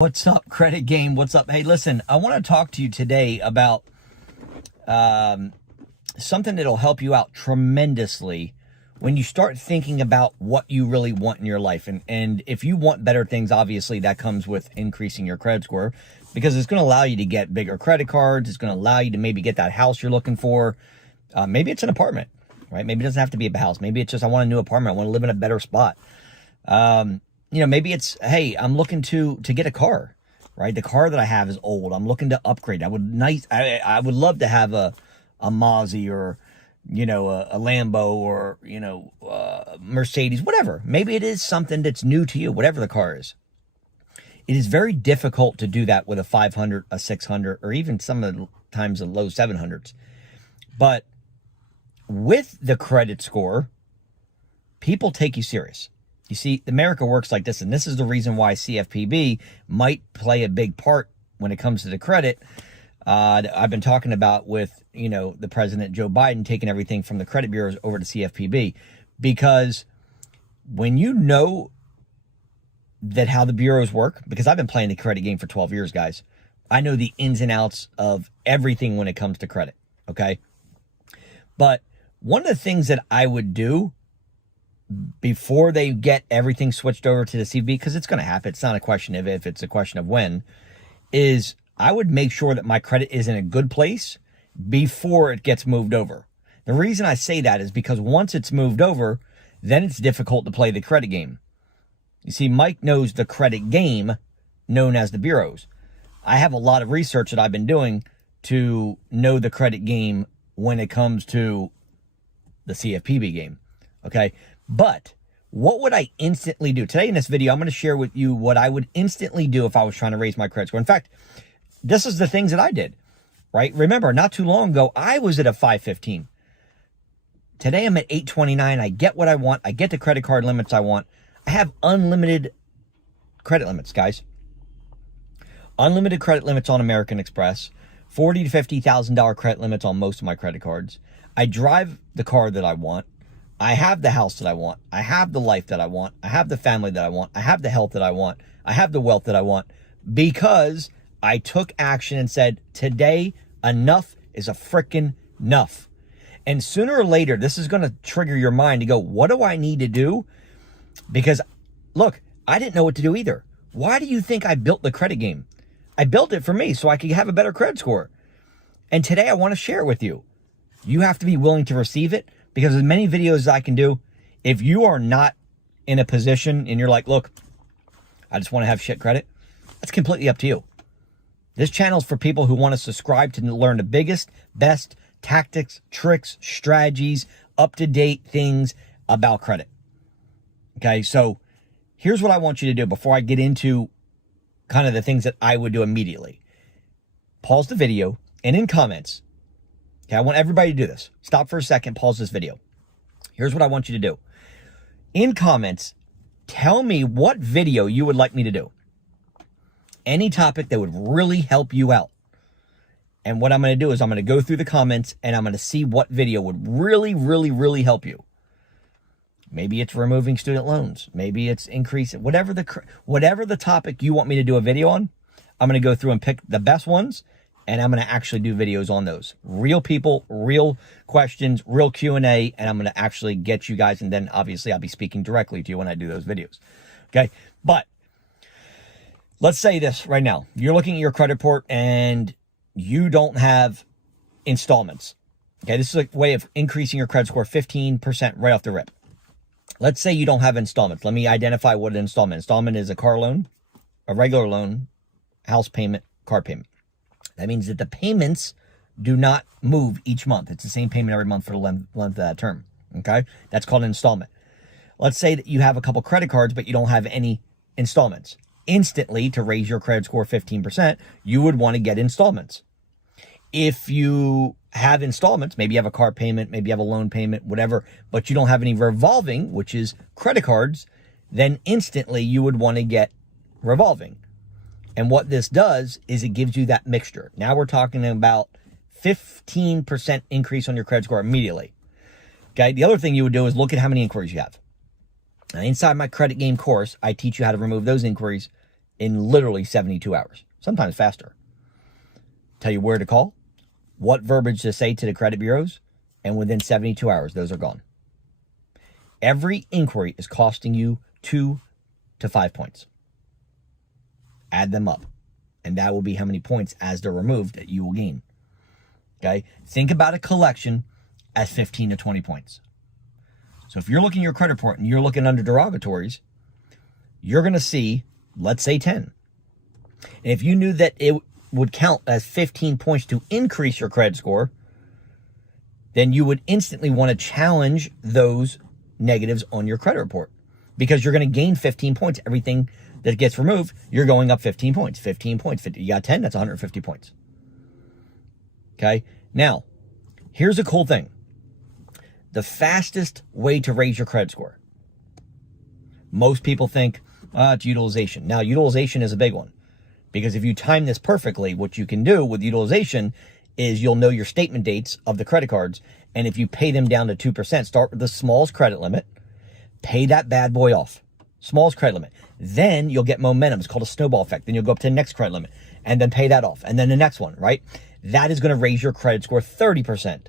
What's up, Credit Game? What's up? Hey, listen, I want to talk to you today about something that'll help you out tremendously when you start thinking about what you really want in your life. And if you want better things, obviously that comes with increasing your credit score, because it's going to allow you to get bigger credit cards. It's going to allow you to maybe get that house you're looking for. Maybe it's an apartment, right? Maybe it doesn't have to be a house. Maybe it's just, I want a new apartment. I want to live in a better spot. Maybe it's, hey, I'm looking to get a car, right? The car that I have is old. I'm looking to upgrade. I would love to have a Mozzie or, a Lambo or, Mercedes, whatever. Maybe it is something that's new to you, whatever the car is. It is very difficult to do that with a 500, a 600, or even some of the times the low 700s. But with the credit score, people take you serious. You see, America works like this, and this is the reason why CFPB might play a big part when it comes to the credit. I've been talking about with, the President Joe Biden taking everything from the credit bureaus over to CFPB, because when you know that how the bureaus work, because I've been playing the credit game for 12 years, guys, I know the ins and outs of everything when it comes to credit, okay? But one of the things that I would do before they get everything switched over to the CFPB, because it's going to happen, it's not a question of if, it's a question of when, is I would make sure that my credit is in a good place before it gets moved over. The reason I say that is because once it's moved over, then it's difficult to play the credit game. You see, Mike knows the credit game known as the bureaus. I have a lot of research that I've been doing to know the credit game when it comes to the CFPB game, okay? But what would I instantly do? Today in this video, I'm going to share with you what I would instantly do if I was trying to raise my credit score. In fact, this is the things that I did, right? Remember, not too long ago, I was at a 515. Today, I'm at 829. I get what I want. I get the credit card limits I want. I have unlimited credit limits, guys. Unlimited credit limits on American Express. $40,000 to $50,000 credit limits on most of my credit cards. I drive the car that I want. I have the house that I want. I have the life that I want. I have the family that I want. I have the health that I want. I have the wealth that I want, because I took action and said, today, enough is a freaking enough. And sooner or later, this is going to trigger your mind to go, what do I need to do? Because, look, I didn't know what to do either. Why do you think I built the credit game? I built it for me so I could have a better credit score. And today I want to share it with you. You have to be willing to receive it, because as many videos as I can do, if you are not in a position and you're like, look, I just want to have shit credit, that's completely up to you. This channel is for people who want to subscribe to learn the biggest, best tactics, tricks, strategies, up-to-date things about credit. Okay, so here's what I want you to do before I get into kind of the things that I would do immediately. Pause the video, and in comments, okay, I want everybody to do this. Stop for a second, pause this video. Here's what I want you to do. In comments, tell me what video you would like me to do. Any topic that would really help you out. And what I'm going to do is I'm going to go through the comments and I'm going to see what video would really, really, really help you. Maybe it's removing student loans. Maybe it's increasing, whatever the topic you want me to do a video on, I'm going to go through and pick the best ones, and I'm going to actually do videos on those. Real people, real questions, real Q&A, and I'm going to actually get you guys, and then obviously I'll be speaking directly to you when I do those videos. Okay? But let's say this right now. You're looking at your credit report and you don't have installments. Okay? This is a way of increasing your credit score 15% right off the rip. Let's say you don't have installments. Let me identify what an installment is. Installment is a car loan, a regular loan, house payment, car payment. That means that the payments do not move each month. It's the same payment every month for the length of that term. Okay? That's called an installment. Let's say that you have a couple credit cards, but you don't have any installments. Instantly, to raise your credit score 15%, you would want to get installments. If you have installments, maybe you have a car payment, maybe you have a loan payment, whatever, but you don't have any revolving, which is credit cards, then instantly you would want to get revolving. And what this does is it gives you that mixture. Now we're talking about 15% increase on your credit score immediately. Okay. The other thing you would do is look at how many inquiries you have. Now, inside my credit game course, I teach you how to remove those inquiries in literally 72 hours, sometimes faster. Tell you where to call, what verbiage to say to the credit bureaus, and within 72 hours, those are gone. Every inquiry is costing you 2 to 5 points. Add them up, and that will be how many points as they're removed that you will gain. Okay? Think about a collection as 15 to 20 points. So if you're looking at your credit report and you're looking under derogatories, you're going to see, let's say 10. And if you knew that it would count as 15 points to increase your credit score, then you would instantly want to challenge those negatives on your credit report, because you're going to gain 15 points. Everything that gets removed, you're going up 15 points. 15 points. You got 10, that's 150 points. Okay? Now, here's a cool thing. The fastest way to raise your credit score. Most people think, it's utilization. Now, utilization is a big one, because if you time this perfectly, what you can do with utilization is you'll know your statement dates of the credit cards, and if you pay them down to 2%, start with the smallest credit limit, pay that bad boy off. Smallest credit limit. Then you'll get momentum. It's called a snowball effect. Then you'll go up to the next credit limit and then pay that off. And then the next one, right? That is going to raise your credit score 30%.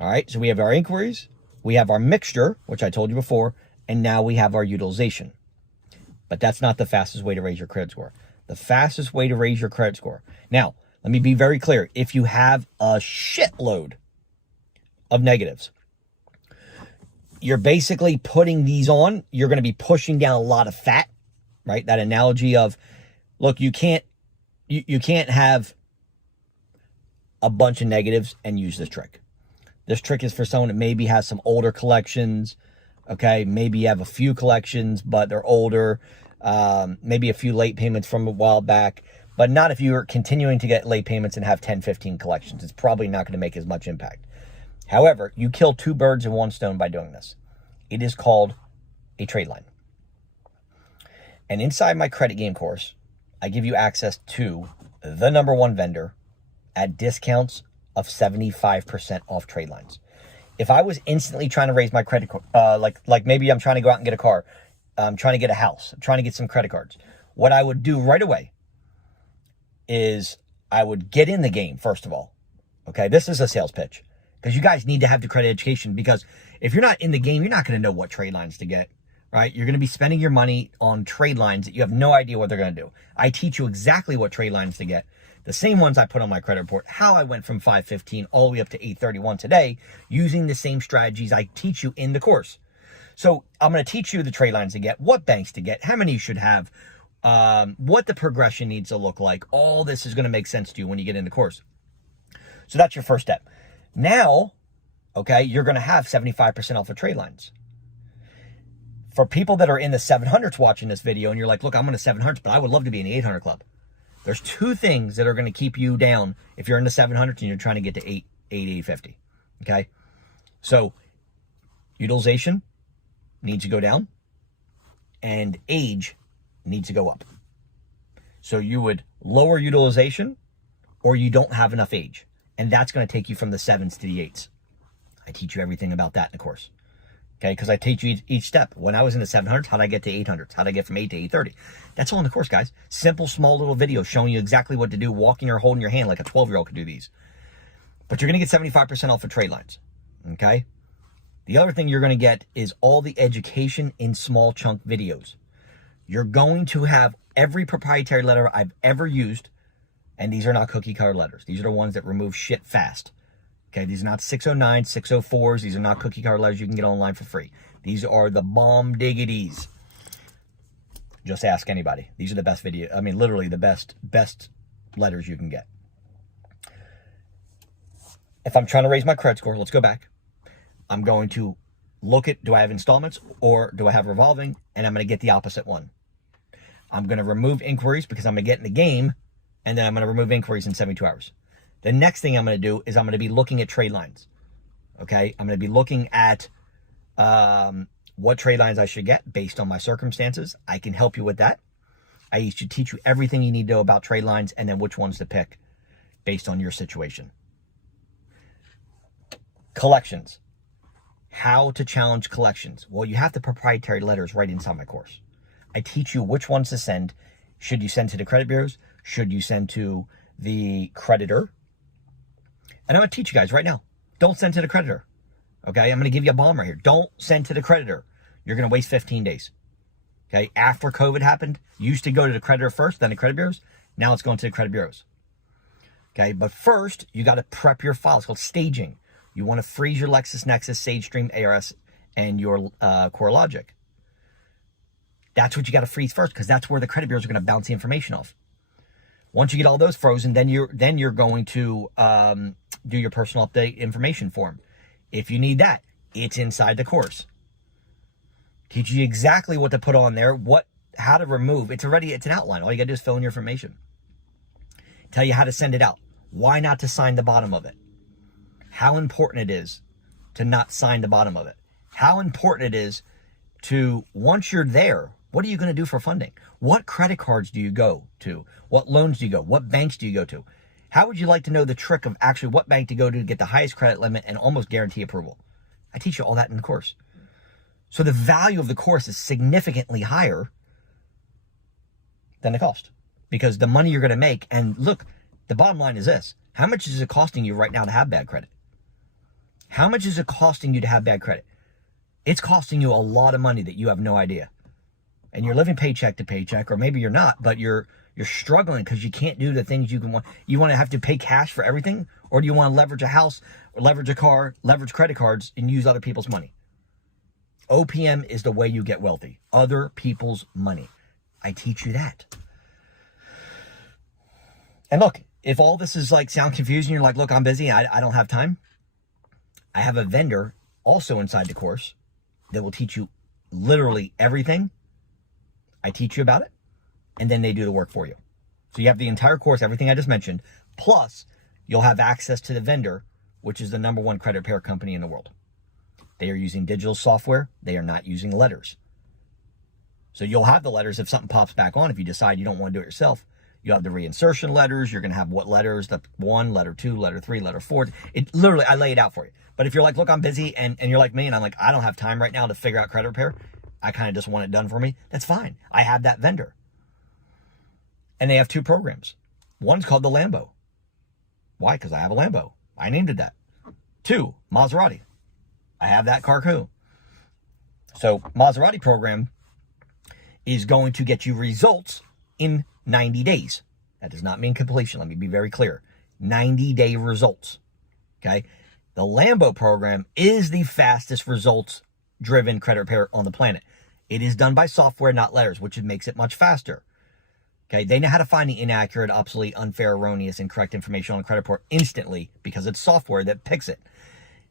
All right. So we have our inquiries. We have our mixture, which I told you before. And now we have our utilization. But that's not the fastest way to raise your credit score. The fastest way to raise your credit score. Now, let me be very clear. If you have a shitload of negatives, you're basically putting these on. You're going to be pushing down a lot of fat, right? That analogy of, look, you can't have a bunch of negatives and use this trick. This trick is for someone that maybe has some older collections, okay? Maybe you have a few collections, but they're older. Maybe a few late payments from a while back, but not if you're continuing to get late payments and have 10, 15 collections. It's probably not going to make as much impact. However, you kill two birds with one stone by doing this. It is called a trade line. And inside my credit game course, I give you access to the #1 vendor at discounts of 75% off trade lines. If I was instantly trying to raise my credit, like maybe I'm trying to go out and get a car, I'm trying to get a house, I'm trying to get some credit cards, what I would do right away is I would get in the game, first of all. Okay, this is a sales pitch, because you guys need to have the credit education, because if you're not in the game, you're not going to know what trade lines to get, right? You're going to be spending your money on trade lines that you have no idea what they're going to do. I teach you exactly what trade lines to get. The same ones I put on my credit report, how I went from 515 all the way up to 831 today, using the same strategies I teach you in the course. So I'm going to teach you the trade lines to get, what banks to get, how many you should have, what the progression needs to look like. All this is going to make sense to you when you get in the course. So that's your first step. Now, okay, you're going to have 75% off of trade lines. For people that are in the 700s watching this video and you're like, look, I'm in the 700s, but I would love to be in the 800 club. There's two things that are going to keep you down if you're in the 700s and you're trying to get to 850. Okay? So utilization needs to go down and age needs to go up. So you would lower utilization or you don't have enough age. And that's going to take you from the 7s to the 8s. I teach you everything about that in the course. Okay, because I teach you each step. When I was in the 700s, how did I get to 800s? How did I get from 8 to 830? That's all in the course, guys. Simple, small little videos showing you exactly what to do, walking or holding your hand like a 12-year-old could do these. But you're going to get 75% off of trade lines. Okay? The other thing you're going to get is all the education in small chunk videos. You're going to have every proprietary letter I've ever used, and these are not cookie cutter letters. These are the ones that remove shit fast. Okay, these are not 609s, 604s. These are not cookie cutter letters you can get online for free. These are the bomb diggities. Just ask anybody. These are the best video. I mean, literally the best letters you can get. If I'm trying to raise my credit score, let's go back. I'm going to look at, do I have installments or do I have revolving? And I'm going to get the opposite one. I'm going to remove inquiries because I'm going to get in the game, and then I'm going to remove inquiries in 72 hours. The next thing I'm going to do is I'm going to be looking at trade lines. Okay? I'm going to be looking at what trade lines I should get based on my circumstances. I can help you with that. I should teach you everything you need to know about trade lines and then which ones to pick based on your situation. Collections. How to challenge collections. Well, you have the proprietary letters right inside my course. I teach you which ones to send. Should you send to the credit bureaus? Should you send to the creditor? And I'm going to teach you guys right now. Don't send to the creditor. Okay, I'm going to give you a bomb right here. Don't send to the creditor. You're going to waste 15 days. Okay, after COVID happened, you used to go to the creditor first, then the credit bureaus. Now it's going to the credit bureaus. Okay, but first, you got to prep your file. It's called staging. You want to freeze your LexisNexis, SageStream, ARS, and your CoreLogic. That's what you got to freeze first, because that's where the credit bureaus are going to bounce the information off. Once you get all those frozen, then you're going to do your personal update information form. If you need that, it's inside the course. Teach you exactly what to put on there, how to remove. It's an outline. All you got to do is fill in your information. Tell you how to send it out. Why not to sign the bottom of it? How important it is to not sign the bottom of it. How important it is to, once you're there, what are you going to do for funding? What credit cards do you go to? What loans do you go? What banks do you go to? How would you like to know the trick of actually what bank to go to get the highest credit limit and almost guarantee approval? I teach you all that in the course. So the value of the course is significantly higher than the cost, because the money you're going to make, and look, the bottom line is this. How much is it costing you right now to have bad credit? How much is it costing you to have bad credit? It's costing you a lot of money that you have no idea. And you're living paycheck to paycheck, or maybe you're not, but you're struggling because you can't do the things you can want. You want to have to pay cash for everything, or do you want to leverage a house, or leverage a car, leverage credit cards, and use other people's money? OPM is the way you get wealthy. Other people's money. I teach you that. And look, if all this is sound confusing, you're like, look, I'm busy, I don't have time. I have a vendor also inside the course that will teach you literally everything. I teach you about it, and then they do the work for you. So you have the entire course, everything I just mentioned, plus you'll have access to the vendor, which is the #1 credit repair company in the world. They are using digital software. They are not using letters. So you'll have the letters if something pops back on. If you decide you don't want to do it yourself, you have the reinsertion letters. You're going to have what letters, the 1, letter 2, letter 3, letter 4. It literally, I lay it out for you. But if you're like, look, I'm busy, and you're like me, and I'm like, I don't have time right now to figure out credit repair. I kind of just want it done for me. That's fine. I have that vendor. And they have 2 programs. One's called the Lambo. Why? Because I have a Lambo. I named it that. 2, Maserati. I have that car too. So Maserati program is going to get you results in 90 days. That does not mean completion. Let me be very clear. 90-day results. Okay. The Lambo program is the fastest results driven credit repair on the planet. It is done by software, not letters, which makes it much faster. Okay. They know how to find the inaccurate, obsolete, unfair, erroneous, incorrect information on a credit report instantly, because it's software that picks it.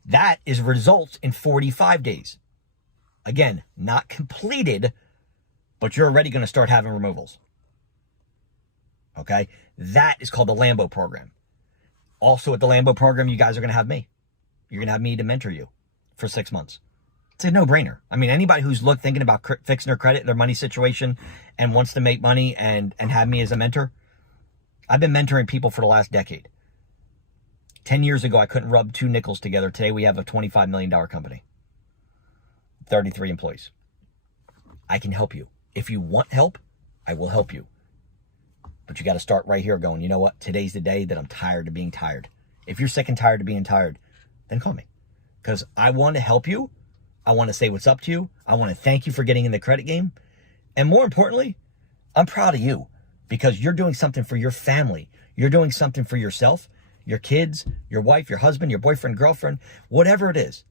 That is results in 45 days. Again, not completed, but you're already going to start having removals. Okay? That is called the Lambo program. Also at the Lambo program, you guys are going to have me. You're going to have me to mentor you for 6 months. It's a no-brainer. I mean, anybody who's thinking about fixing their credit, their money situation, and wants to make money and have me as a mentor, I've been mentoring people for the last decade. 10 years ago, I couldn't rub 2 nickels together. Today, we have a $25 million company. 33 employees. I can help you. If you want help, I will help you. But you got to start right here going, you know what? Today's the day that I'm tired of being tired. If you're sick and tired of being tired, then call me. Because I want to help you. I want to say what's up to you. I want to thank you for getting in the credit game. And more importantly, I'm proud of you, because you're doing something for your family. You're doing something for yourself, your kids, your wife, your husband, your boyfriend, girlfriend, whatever it is.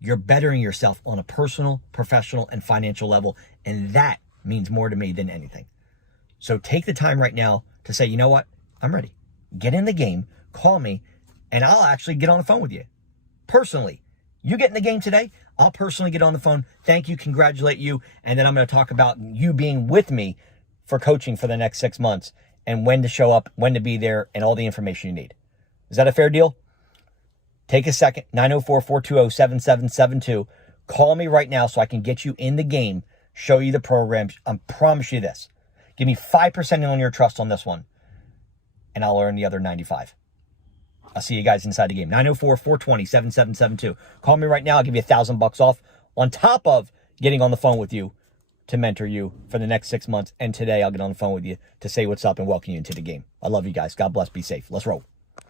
You're bettering yourself on a personal, professional, and financial level. And that means more to me than anything. So take the time right now to say, you know what? I'm ready. Get in the game, call me, and I'll actually get on the phone with you. Personally. You get in the game today, I'll personally get on the phone, thank you, congratulate you, and then I'm going to talk about you being with me for coaching for the next 6 months, and when to show up, when to be there, and all the information you need. Is that a fair deal? Take a second, 904-420-7772. Call me right now so I can get you in the game, show you the programs. I promise you this. Give me 5% on your trust on this one, and I'll earn the other 95. I'll see you guys inside the game. 904-420-7772. Call me right now. I'll give you $1,000 off on top of getting on the phone with you to mentor you for the next 6 months. And today I'll get on the phone with you to say what's up and welcome you into the game. I love you guys. God bless. Be safe. Let's roll.